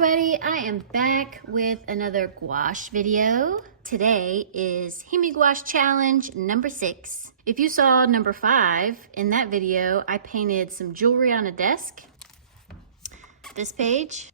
everybody, I am back with another gouache video. Today is HIMI Gouache Challenge number 6. If you saw number 5 in that video, I painted some jewelry on a desk, this page.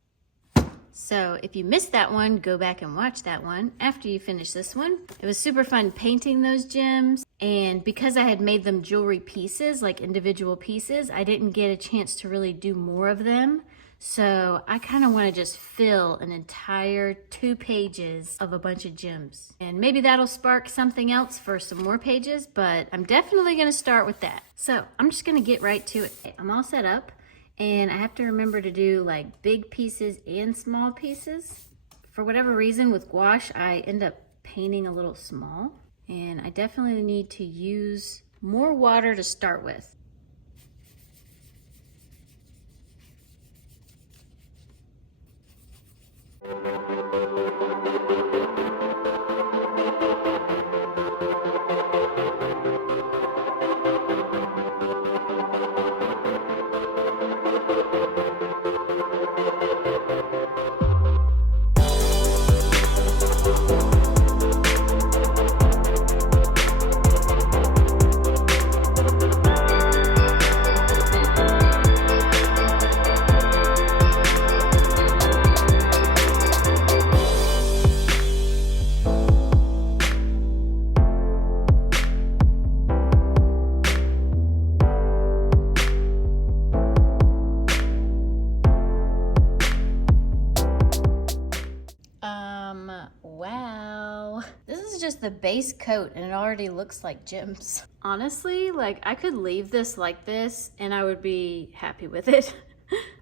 So if you missed that one, go back and watch that one after you finish this one. It was super fun painting those gems, and because I had made them jewelry pieces, like individual pieces, I didn't get a chance to really do more of them. So I kind of want to just fill an entire 2 pages of a bunch of gems. And maybe that'll spark something else for some more pages, but I'm definitely going to start with that. So I'm just going to get right to it. I'm all set up, and I have to remember to do like big pieces and small pieces. For whatever reason with gouache, I end up painting a little small, and I definitely need to use more water to start with. Wow, this is just the base coat and it already looks like gems. Honestly, like I could leave this like this and I would be happy with it.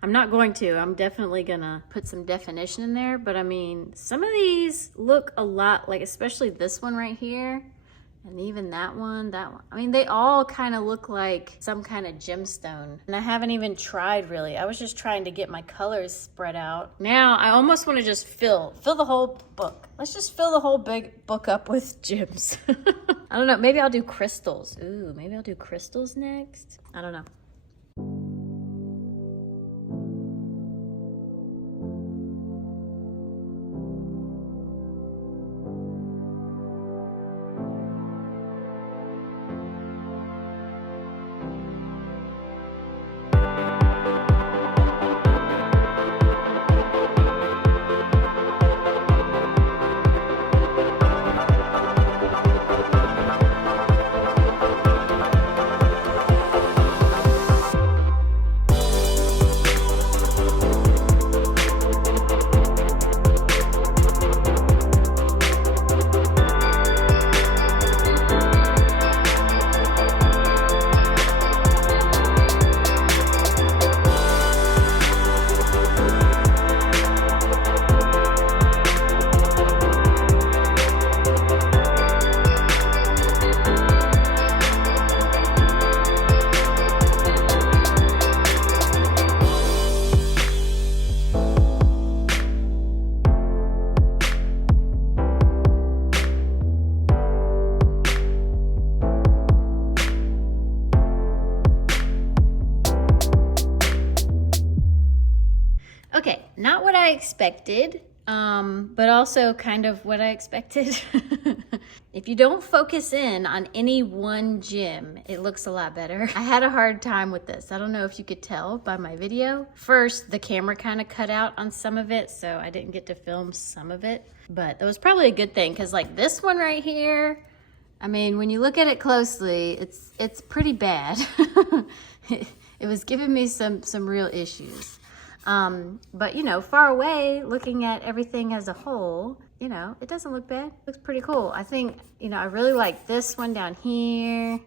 I'm not going to. I'm definitely gonna put some definition in there, but I mean, some of these look a lot like, especially this one right here, and even that one. I mean, they all kind of look like some kind of gemstone. And I haven't even tried really. I was just trying to get my colors spread out. Now I almost want to just fill the whole book. Let's just fill the whole big book up with gems. I don't know, maybe I'll do crystals. Ooh, maybe I'll do crystals next. I don't know. Okay, not what I expected, but also kind of what I expected. If you don't focus in on any one gem, it looks a lot better. I had a hard time with this. I don't know if you could tell by my video. First, the camera kind of cut out on some of it, so I didn't get to film some of it. But that was probably a good thing, because like this one right here, I mean, when you look at it closely, it's pretty bad. It was giving me some real issues. But you know, far away, looking at everything as a whole, you know, it doesn't look bad. It looks pretty cool. I think, you know, I really like this one down here,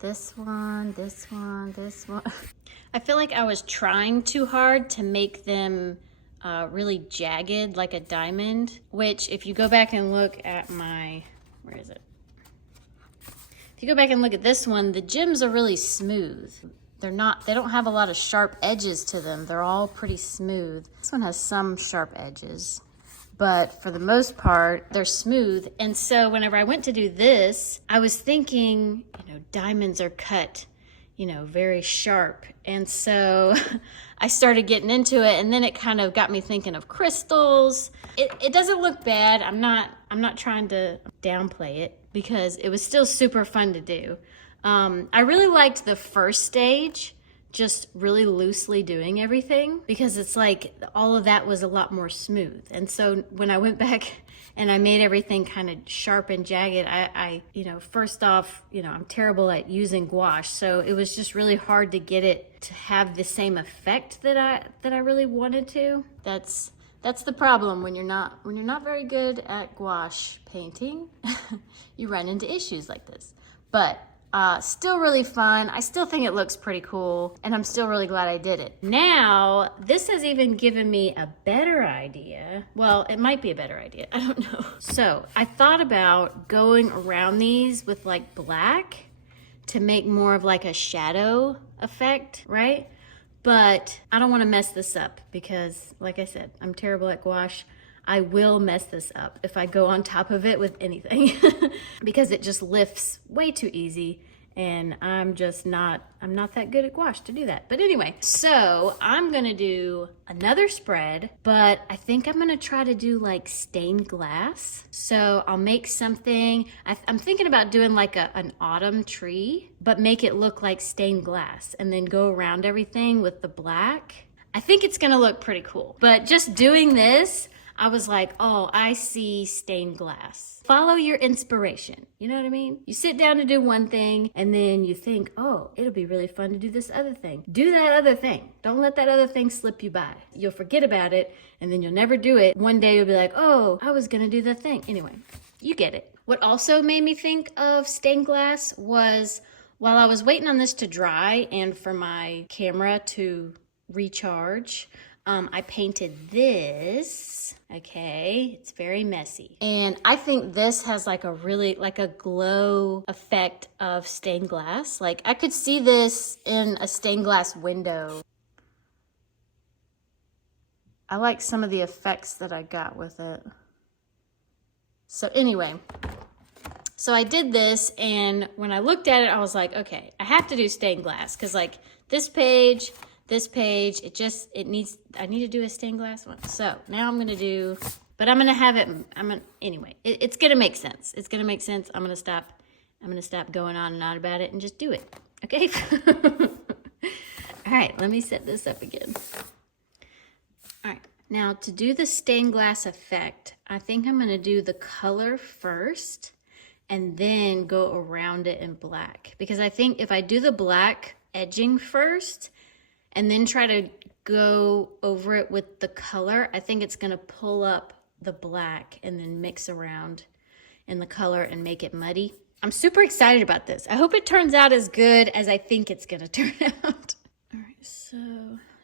this one, this one, this one. I feel like I was trying too hard to make them really jagged like a diamond, which if you go back and look at my, where is it? If you go back and look at this one, the gems are really smooth. They don't have a lot of sharp edges to them. They're all pretty smooth. This one has some sharp edges, but for the most part, they're smooth. And so whenever I went to do this, I was thinking, you know, diamonds are cut, you know, very sharp. And so I started getting into it, and then it kind of got me thinking of crystals. It doesn't look bad. I'm not trying to downplay it because it was still super fun to do. I really liked the first stage, just really loosely doing everything, because it's like all of that was a lot more smooth. And so when I went back and I made everything kind of sharp and jagged, I you know, first off, you know, I'm terrible at using gouache, so it was just really hard to get it to have the same effect that I really wanted to. That's the problem when you're not very good at gouache painting. You run into issues like this. But still really fun. I still think it looks pretty cool, and I'm still really glad I did it. Now, this has even given me a better idea. Well, it might be a better idea, I don't know. So I thought about going around these with like black to make more of like a shadow effect, right? But I don't want to mess this up because, like I said, I'm terrible at gouache. I will mess this up if I go on top of it with anything because it just lifts way too easy, and I'm not that good at gouache to do that. But anyway, so I'm gonna do another spread, but I think I'm gonna try to do like stained glass. So I'll make something, I'm thinking about doing like an autumn tree, but make it look like stained glass and then go around everything with the black. I think it's gonna look pretty cool. But just doing this, I was like, oh, I see stained glass. Follow your inspiration. You know what I mean? You sit down to do one thing and then you think, oh, it'll be really fun to do this other thing. Do that other thing. Don't let that other thing slip you by. You'll forget about it and then you'll never do it. One day you'll be like, oh, I was gonna do the thing. Anyway, you get it. What also made me think of stained glass was while I was waiting on this to dry and for my camera to recharge, I painted this. Okay, it's very messy. And I think this has like a really, like a glow effect of stained glass. Like I could see this in a stained glass window. I like some of the effects that I got with it. So anyway, so I did this, and when I looked at it, I was like, okay, I have to do stained glass because like this page, I need to do a stained glass one. So now I'm gonna do, but I'm gonna have it, anyway, it's gonna make sense. It's gonna make sense. I'm gonna stop going on and on about it and just do it, okay? All right, let me set this up again. All right, now to do the stained glass effect, I think I'm gonna do the color first and then go around it in black. Because I think if I do the black edging first, and then try to go over it with the color, I think it's gonna pull up the black and then mix around in the color and make it muddy. I'm super excited about this. I hope it turns out as good as I think it's gonna turn out. All right, so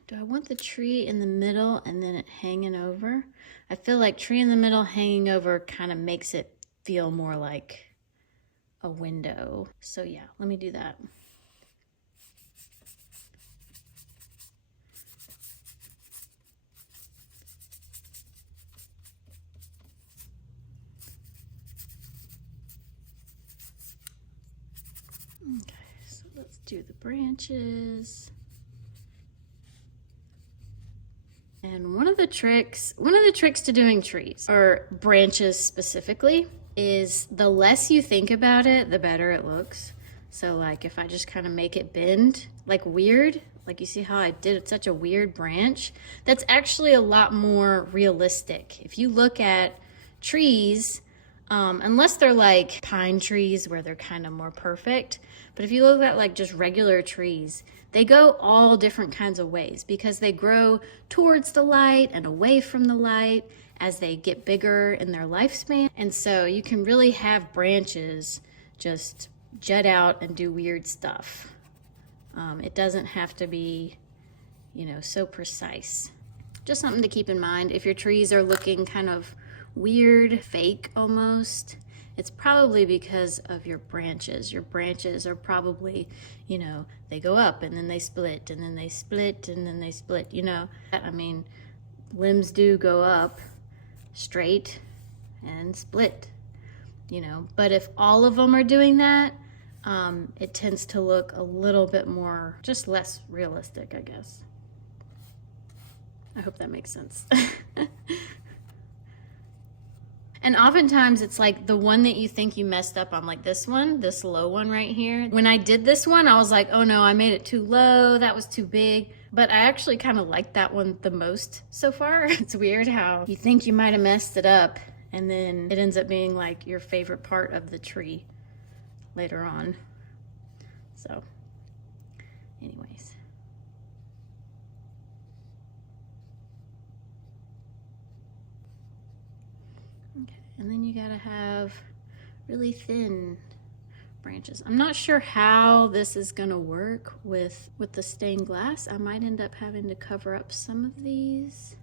do I want the tree in the middle and then it hanging over? I feel like tree in the middle hanging over kind of makes it feel more like a window. So yeah, let me do that. Okay, so let's do the branches. And one of the tricks to doing trees, or branches specifically, is the less you think about it, the better it looks. So like if I just kind of make it bend like weird, like you see how I did such a weird branch, that's actually a lot more realistic. If you look at trees, unless they're like pine trees where they're kind of more perfect, but if you look at like just regular trees, they go all different kinds of ways because they grow towards the light and away from the light as they get bigger in their lifespan. And so you can really have branches just jut out and do weird stuff. It doesn't have to be, you know, so precise. Just something to keep in mind. If your trees are looking kind of weird, fake almost, it's probably because of your branches. Your branches are probably, you know, they go up and then they split and then they split and then they split, you know. I mean, limbs do go up straight and split, you know. But if all of them are doing that, it tends to look a little bit more, just less realistic, I guess. I hope that makes sense. And oftentimes it's like the one that you think you messed up on, like this one, this low one right here. When I did this one, I was like, oh no, I made it too low. That was too big. But I actually kind of like that one the most so far. It's weird how you think you might have messed it up and then it ends up being like your favorite part of the tree later on. So anyways. Okay, and then you gotta have really thin branches. I'm not sure how this is gonna work with the stained glass. I might end up having to cover up some of these,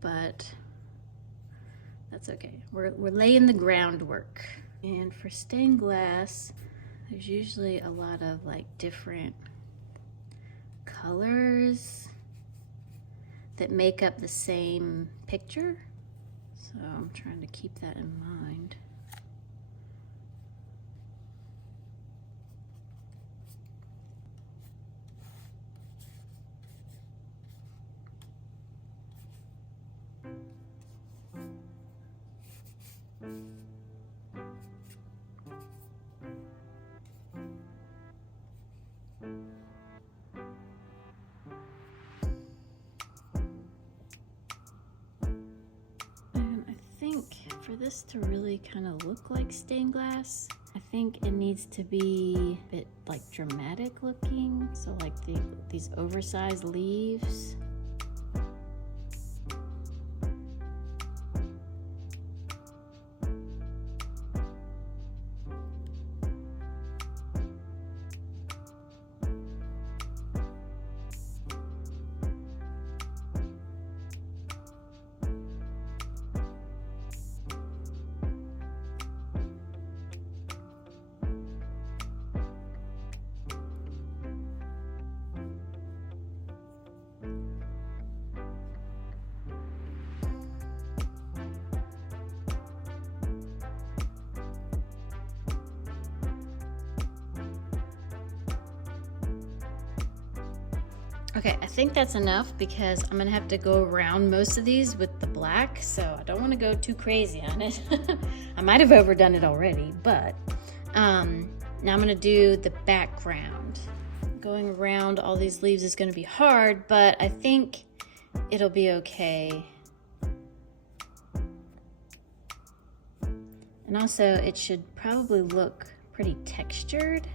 but that's okay. We're laying the groundwork. And for stained glass, there's usually a lot of like different colors that make up the same picture. So I'm trying to keep that in mind. For this to really kind of look like stained glass, I think it needs to be a bit like dramatic looking. So like these oversized leaves. Okay, I think that's enough because I'm gonna have to go around most of these with the black, so I don't wanna go too crazy on it. I might have overdone it already, but now I'm gonna do the background. Going around all these leaves is gonna be hard, but I think it'll be okay. And also, it should probably look pretty textured.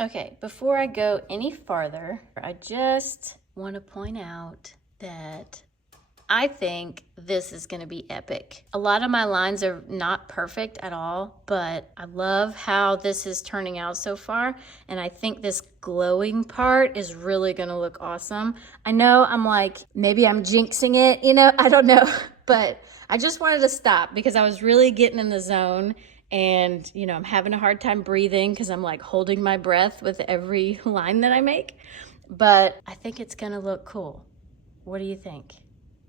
Okay, before I go any farther, I just want to point out that I think this is going to be epic. A lot of my lines are not perfect at all, but I love how this is turning out so far. And I think this glowing part is really going to look awesome. I know I'm like, maybe I'm jinxing it, you know, I don't know. But I just wanted to stop because I was really getting in the zone. And, you know, I'm having a hard time breathing because I'm like holding my breath with every line that I make. But I think it's going to look cool. What do you think?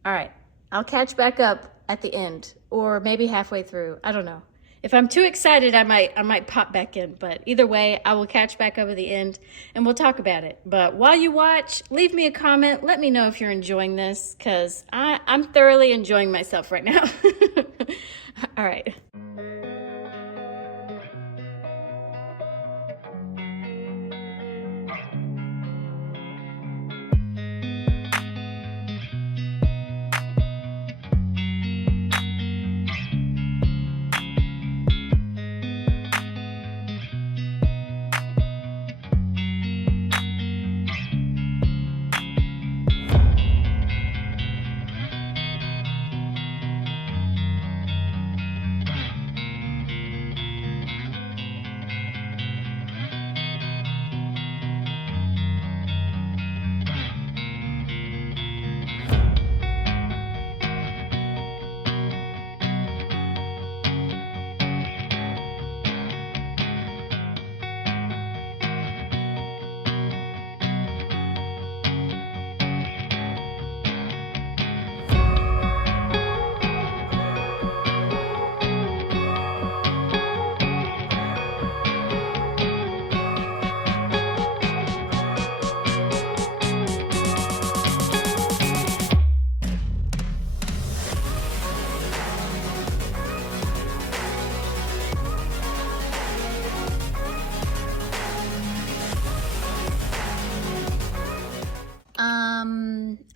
All right, I'll catch back up at the end or maybe halfway through. I don't know. If I'm too excited, I might pop back in. But either way, I will catch back up at the end and we'll talk about it. But while you watch, leave me a comment. Let me know if you're enjoying this because I'm thoroughly enjoying myself. myself right now. All right.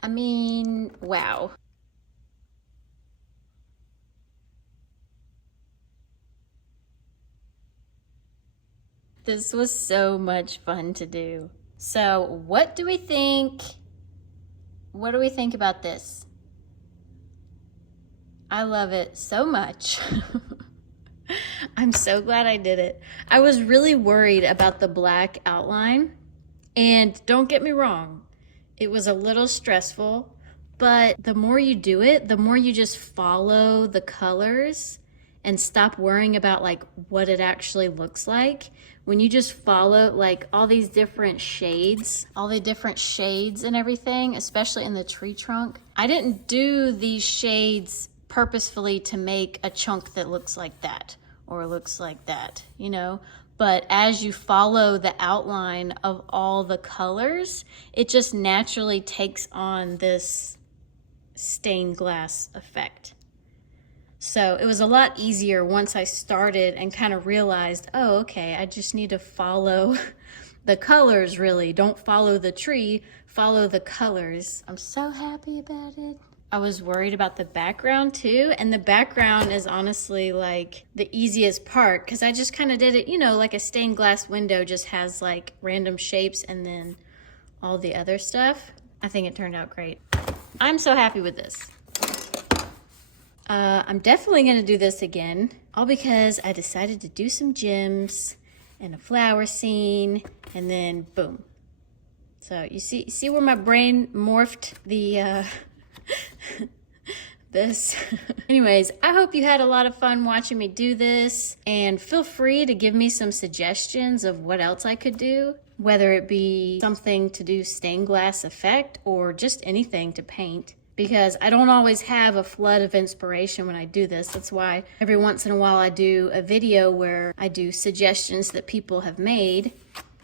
I mean, wow. This was so much fun to do. So what do we think? What do we think about this? I love it so much. I'm so glad I did it. I was really worried about the black outline, and don't get me wrong, it was a little stressful, but the more you do it, the more you just follow the colors and stop worrying about like what it actually looks like. When you just follow like all these different shades, all the different shades and everything, especially in the tree trunk. I didn't do these shades purposefully to make a chunk that looks like that or looks like that, you know? But as you follow the outline of all the colors, it just naturally takes on this stained glass effect. So it was a lot easier once I started and kind of realized, oh, okay, I just need to follow the colors really. Don't follow the tree, follow the colors. I'm so happy about it. I was worried about the background too, and the background is honestly like the easiest part because I just kind of did it, you know, like a stained glass window just has like random shapes and then all the other stuff. I think it turned out great. I'm so happy with this. I'm definitely gonna do this again, all because I decided to do some gems and a flower scene, and then boom. So you see where my brain morphed the this. Anyways, I hope you had a lot of fun watching me do this, and feel free to give me some suggestions of what else I could do, whether it be something to do stained glass effect or just anything to paint, because I don't always have a flood of inspiration when I do this. That's why every once in a while I do a video where I do suggestions that people have made.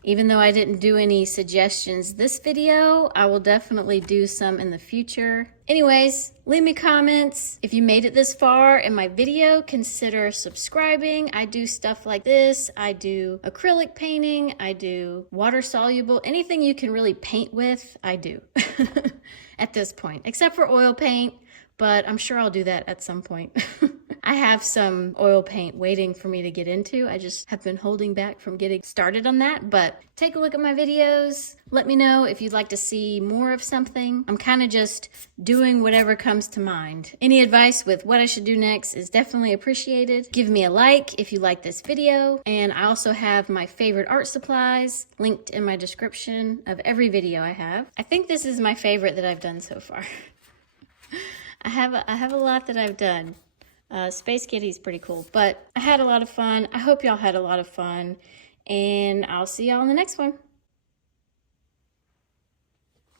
Even though I didn't do any suggestions this video, I will definitely do some in the future. Anyways, leave me comments. If you made it this far in my video, consider subscribing. I do stuff like this. I do acrylic painting. I do water soluble. Anything you can really paint with, I do at this point, except for oil paint, but I'm sure I'll do that at some point. I have some oil paint waiting for me to get into. I just have been holding back from getting started on that, but take a look at my videos. Let me know if you'd like to see more of something. I'm kind of just doing whatever comes to mind. Any advice with what I should do next is definitely appreciated. Give me a like if you like this video, and I also have my favorite art supplies linked in my description of every video I have. I think this is my favorite that I've done so far. I have a lot that I've done. Space Kitty's pretty cool, but I had a lot of fun. I hope y'all had a lot of fun, and I'll see y'all in the next one.